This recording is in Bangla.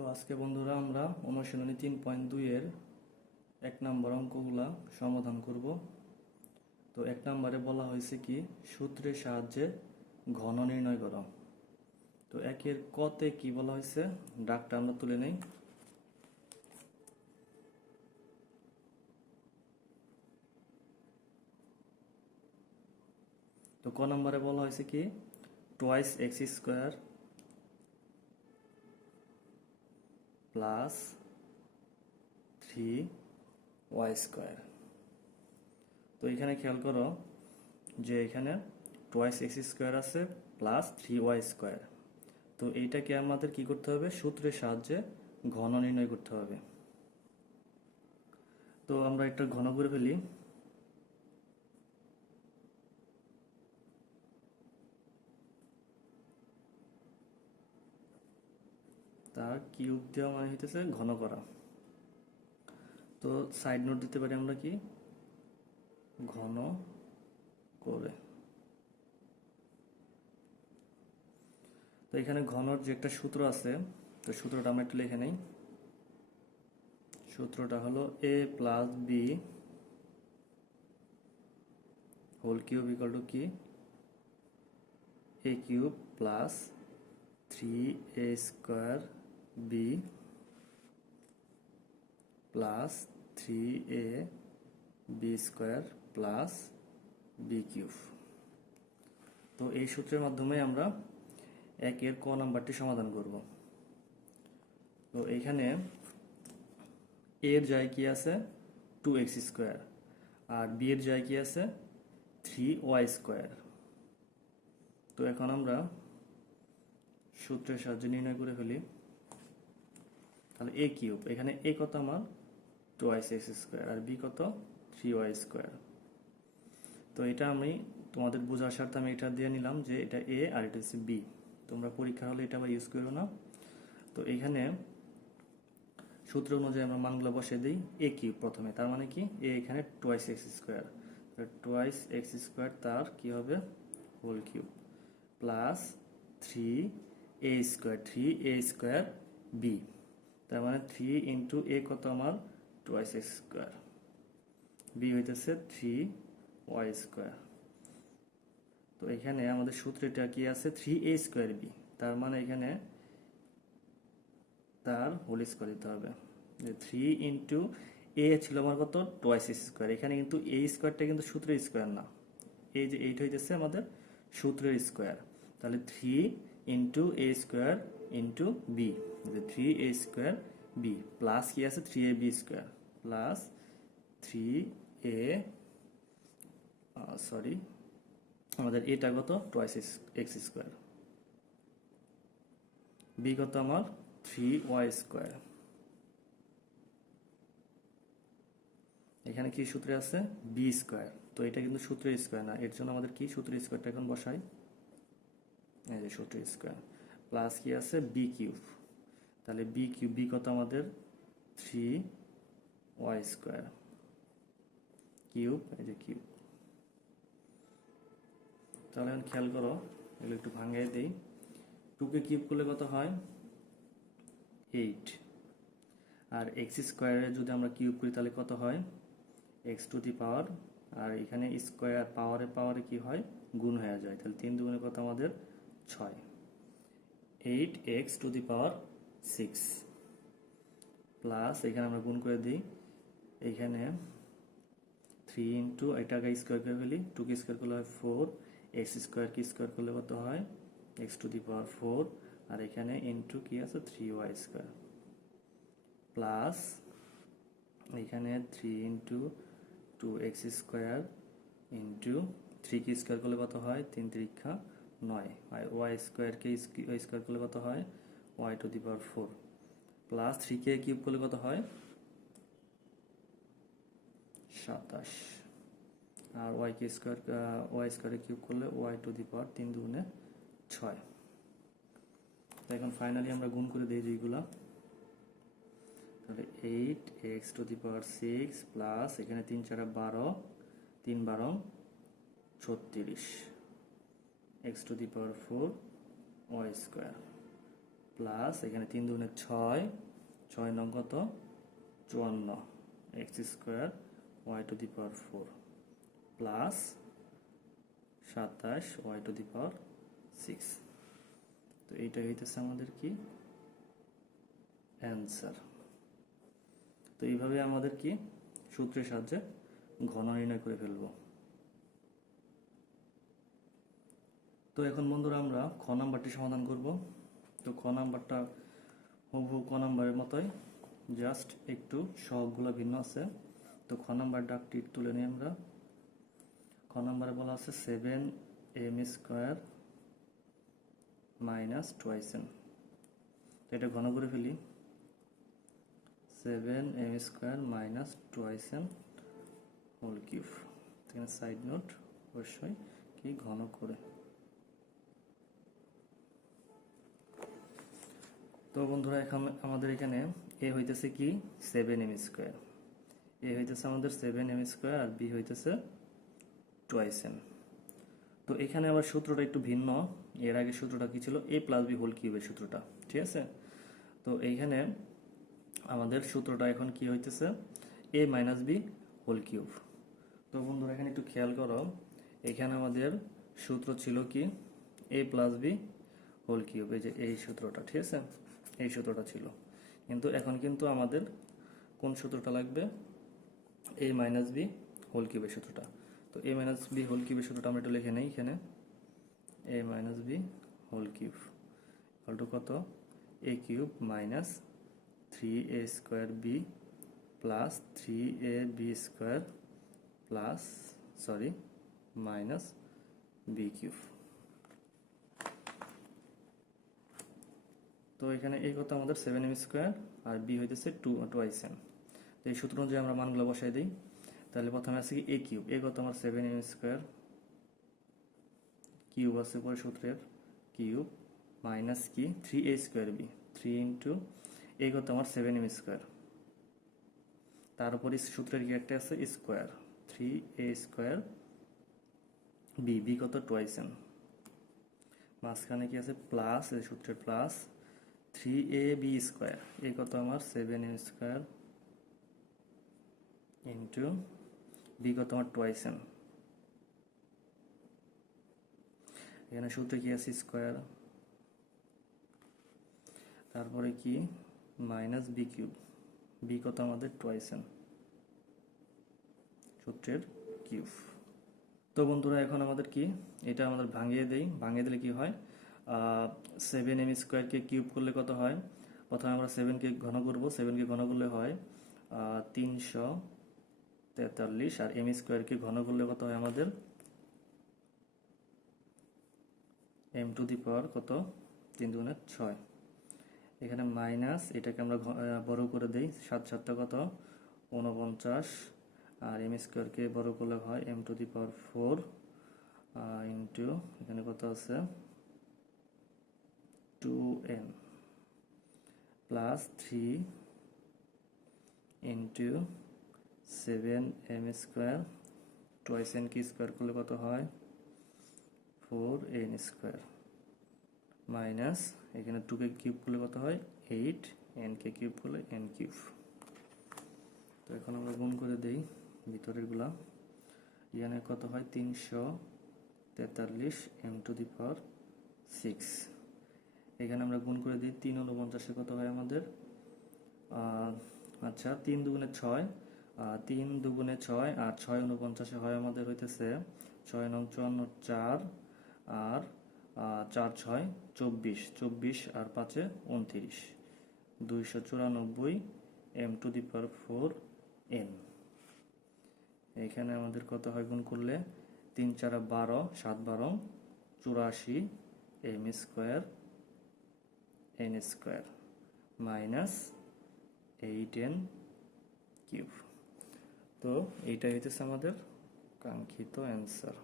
তো আজকে বন্ধুরা আমরা অনুশীলনী 3.2 এর 1 নম্বর অঙ্কগুলা সমাধান করব। তো 1 নম্বরে বলা হয়েছে কি সূত্রের সাহায্যে ঘন নির্ণয় করো। তো একের কতে কি বলা হয়েছে ডাকটা আমরা তুলে নেই। তো ক নম্বরে বলা হয়েছে কি twice x square plus 3y square. তো এখানে খেয়াল করো যে এখানে টুয়াইস এক্স স্কোয়ার আছে প্লাস 3y স্কোয়ার। তো এইটাকে আমাদের কি করতে হবে সূত্রের সাহায্যে ঘন নির্ণয় করতে হবে। তো আমরা একটা ঘন করে ফেলি। তার কিউব দেওয়া মানে হইতেছে ঘন করা। তো সাইড নোট দিতে পারি আমরা কি ঘন করে। তো এখানে ঘনর যে একটা সূত্র আছে, তো সূত্রটা আমরা একটু লিখে নেই। সূত্রটা হলো a plus b whole cube equal to কি a cube plus 3a square b plus 3a b square plus b cube. তো এই সূত্রের মাধ্যমে আমরা একের ক নাম্বারটি সমাধান করব। তো এইখানে এর জায়গায় কি আছে 2x স্কোয়ার আর বি এর জায়গায় কি আছে 3y স্কোয়ার। তো এখন আমরা সূত্রের সাহায্যে নির্ণয় করে ফেলি। তাহলে a কিউব, এখানে a কত আমার 2x স্কোয়ার আর b কত 3y স্কোয়ার। তো এটা আমি তোমাদের বোঝার স্বার্থে আমি এটা দিয়ে নিলাম যে এটা a আর এটা হচ্ছে b। তোমরা পরীক্ষা হলে এটা আবার ইউজ করো না। তো এইখানে সূত্র অনুযায়ী আমরা মানগুলো বসিয়ে দিই। a কিউব প্রথমে, তার মানে কি a এখানে twice x square, twice x square তার কি হবে whole cube plus 3a square 3a square b, তার মানে 3 ইন্টু a কত আমার টুয়াইস এক্স স্কোয়ার, বি হইতেছে 3y স্কোয়ার। তো এখানে আমাদের সূত্রটা কি আছে 3a স্কোয়ার বি, তার মানে এখানে তার হোল স্কোয়ার দিতে হবে। যে 3 ইন্টু এ ছিল আমার কত টুয়াইস স্কোয়ার, এখানে কিন্তু এ স্কোয়ারটা কিন্তু সূত্রের স্কোয়ার না, এই যে এইটা হইতেছে আমাদের সূত্রের স্কোয়ার। তাহলে 3 ইন্টু এ স্কোয়ার ইন্টু বি, যে 3a স্কোয়ার বি প্লাস কি আছে 3ab square plus 3a sorry আমাদের এটা কত টুয়াইস এক্স স্কোয়ার, বি কত আমার 3y স্কোয়ার। এখানে কি সূত্রে আছে বি স্কোয়ার, তো এটা কিন্তু সূত্রের স্কোয়ার না, এর জন্য আমাদের কি সূত্রের স্কোয়ারটা এখন বসাই। এই যে সূত্রের স্কোয়ার প্লাস কি আছে বি কিউব, তাহলে বি কিউব বি কত আমাদের 3y স্কোয়ার কিউব, এই যে কিউব। তাহলে এখন খেয়াল করো এগুলো একটু ভাঙাই দিই। 2কে কিউব করলে কত হয় 8, আর এক্স স্কোয়ারে যদি আমরা কিউব করি তাহলে কত হয় এক্স টু দি পাওয়ার, আর এখানে স্কোয়ার পাওয়ারে পাওয়ারে কি হয় গুণ হয়ে যায়, তাহলে 3 দুগুণে কত আমাদের 6, 8x two the power 6 plus এখানে আমরা গুণ করে দিই। এখানে 3 ইন্টু এটাকে স্কোয়ার করে ফেলি, 2কে স্কোয়ার করলে হয় 4, এক্স স্কোয়ার কি স্কোয়ার করলে কত হয় এক্স টু দি পাওয়ার 4, আর এখানে ইন্টু কি আছে 3y স্কোয়ার প্লাস এখানে 3 ইন্টু 2x স্কোয়ার ইন্টু 3 কি স্কোয়ার করলে কত হয় 3 3 9, আর y স্কোয়ারকে স্কোয়ার করলে কত হয় y to the power 4 plus 3কে কিউব করলে কত হয় 27, আর y কে স্কোয়ার y স্কোয়ারে কিউব করলে y টু দি পাওয়ার 3 দুগুণে 6। এখন ফাইনালি আমরা গুণ করে দিই যেগুলা, তাহলে 8x two the power 6 plus এখানে 3 4 12, 3 12 36, x to the power 4 y square plus এখানে 3 দুগুণে 6, 6 নং কত 54, x square y to the power 4 plus 27 y to the power 6। তো এইটা হইতেছে আমাদের কি অ্যান্সার। তো এইভাবে আমাদের কি সূত্রের সাহায্যে ঘন নির্ণয় করে ফেলব। তো এখন বন্ধুরা আমরা খ নাম্বারটি সমাধান করব। তো খ নাম্বারটা হুবহু ক নাম্বারের মতোই, জাস্ট একটু সহগগুলো ভিন্ন আছে। তো খ নাম্বার ডাকটি তুলে নিই আমরা। খ নাম্বারে বলা আছে 7m স্কোয়ার মাইনাস 2m। তো এটা ঘন করে ফেলি, 7m square minus 2m whole cube. এখানে সাইড নোট অবশ্যই কি ঘন করে। তো বন্ধুরা এখন আমাদের এখানে এ হইতেছে কি 7m স্কোয়ার, এ হইতেছে আমাদের 7m স্কোয়ার আর বি হইতেছে 2m। তো এখানে আবার সূত্রটা একটু ভিন্ন। এর আগে সূত্রটা কি ছিল, a প্লাস বি হোল কিউবের সূত্রটা, ঠিক আছে। তো এইখানে আমাদের সূত্রটা এখন কি হইতেছে a minus b whole cube. তো বন্ধুরা এখানে একটু খেয়াল করো, এখানে আমাদের সূত্র ছিল কি a plus b whole cube, এই যে এই সূত্রটা, ঠিক আছে, এই সূত্রটা ছিল। কিন্তু এখন কিন্তু আমাদের কোন সূত্রটা লাগবে, a মাইনাস বি হোল কিউবের সূত্রটা। তো a মাইনাস বি হোল কিউবের সূত্রটা আমরা একটু লিখে নেই এখানে, a minus b whole cube equal to কত, a cube minus 3a square b plus 3ab square plus minus b cube. তো এখানে এই কত আমাদের 7m স্কোয়ার আর বি হইতেছে 2m। তো এই সূত্র অনুযায়ী আমরা মানগুলো বসাই দিই। তাহলে প্রথমে আছে কি a কিউব, এ কত আমার 7m স্কোয়ার, কিউব আছে পরে সূত্রের কিউব মাইনাস কি 3a স্কোয়ার বি, 3 ইন্টু এ কত আমার 7m স্কোয়ার, তার উপরে সূত্রের কি একটা আছে square 3a square B, B কত 2m, মাঝখানে কি আছে প্লাস, এই সূত্রের প্লাস 3ab স্কোয়ার, এই কত আমার 7m স্কোয়ার ইন্টু বি কত আমার 2m, এখানে সূত্রে কি আছে স্কোয়ার, তারপরে কি মাইনাস বি কিউব, বি কত আমাদের 2m সূত্রের কিউব। তো বন্ধুরা এখন আমাদের কি এটা আমাদের ভাঙিয়ে দেই, ভাঙিয়ে দিলে কি হয় 7m স্কোয়ারকে কিউব করলে কত হয়, প্রথমে আমরা 7কে ঘন করব, 7কে ঘন করলে হয় 343 আর m স্কোয়ারকে ঘন করলে কত হয় আমাদের m টু দি পাওয়ার কত 3 দুগুণে 6। এখানে মাইনাস, এটাকে আমরা বড় করে দেই, 7 7টা কত 49 আর m স্কোয়ারকে বড় করলে হয় m two the power 4 into এখানে কত আছে 2m plus 3 into 7m square, 2m কি স্কোয়ার করলে কত হয় 4n স্কোয়ার মাইনাস এখানে 2কে কিউব করলে কত হয় 8, n কে কিউব করলে n কিউব। তো এখন আমরা গুণ করে দেই ভিতরের গুলা, এখানে কত হয় 343 m টু দি পাওয়ার 6, এখানে আমরা গুণ করে দিই 3 49 কত হয় আমাদের আচ্ছা 3 দুগুণে 6, 3 দুগুণে 6 আর 6 49 হয় আমাদের হইতেছে 6 নং 54 4 আর 4 6 24, 24 আর 5 29, 294 m two the power 4 n। এখানে আমাদের কত হয় গুণ করলে 3 4 12, 7 12 84 m square n square minus 8n cube. তো এইটা হইতেছে আমাদের কাঙ্ক্ষিত অ্যান্সার।